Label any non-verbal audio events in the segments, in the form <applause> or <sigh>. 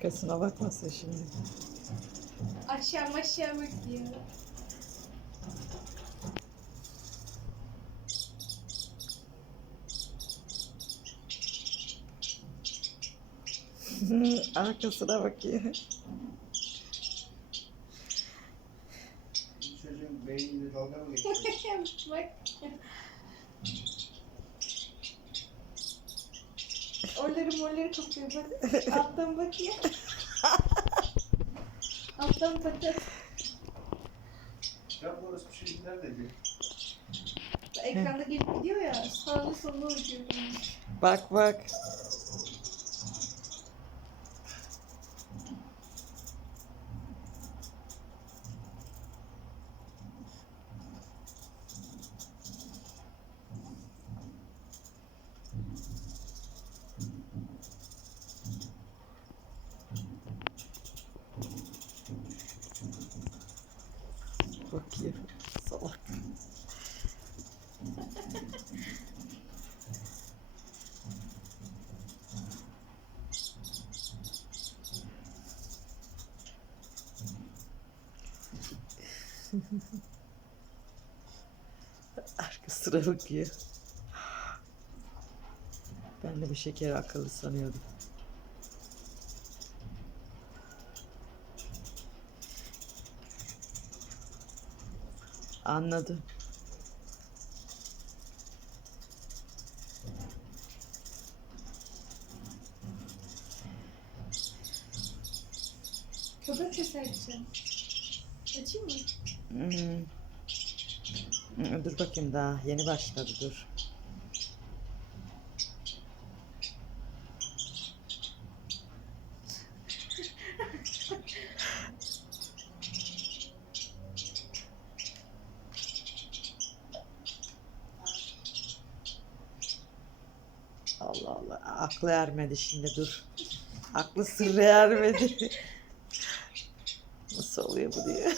Arkasına bakmasın şimdi. Aşağı aşağı bakıyor. Arkasına bakıyor. Çocuğun beyninde dalga mı geçiyor? Bak. Oraları morları kopuyor bak. Alttan bakıyor. <laughs> Alttan bakıyor. Ya bu orası bir şey neredeydi? Ekranda gelip gidiyor ya. Sağlı soluna bakıyor. Bak bak. Bakıyor. Salak. Arkasına bakıyor. Ben de bu şeker akıllı sanıyordum. Anladım. Köpek sesi açacağım. Açayım mı? Hmm. Hmm, Dur bakayım daha yeni başladı dur. Allah Allah aklı ermedi şimdi dur. Aklı sırrı ermedi. <laughs> Nasıl oluyor bu diye.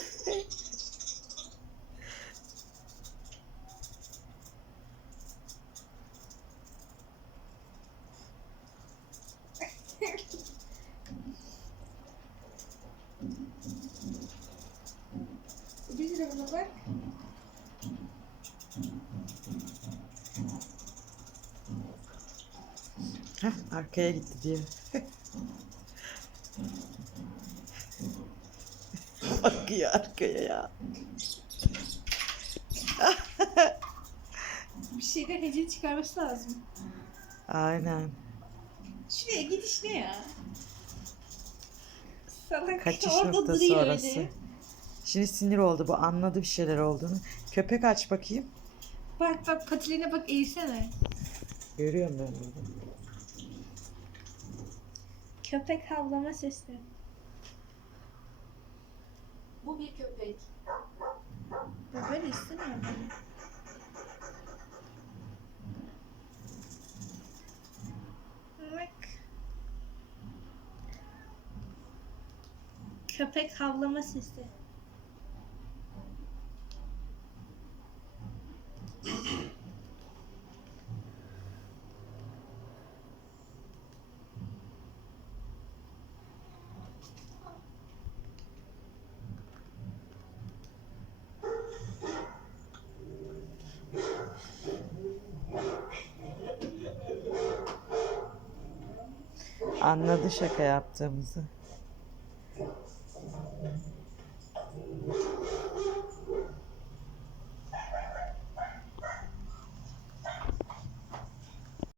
Bir de buna bak. Heh, arkaya gitti diye. <laughs> Bakıyor arkaya ya. <laughs> Bir şeyden heceli çıkarması lazım. Aynen. Şuraya gidiş ne ya? Salak Kaçış orada noktası duruyor orası. öyle. Şimdi sinir oldu bu. Anladı bir şeyler olduğunu. Köpek aç bakayım. Bak bak patilerine bak eğilsene. Görüyorum ben. Köpek havlama sesi. Bu bir köpek. Ya böyle istemiyorum ben. Bak. Köpek havlama sesi. Anladı şaka yaptığımızı.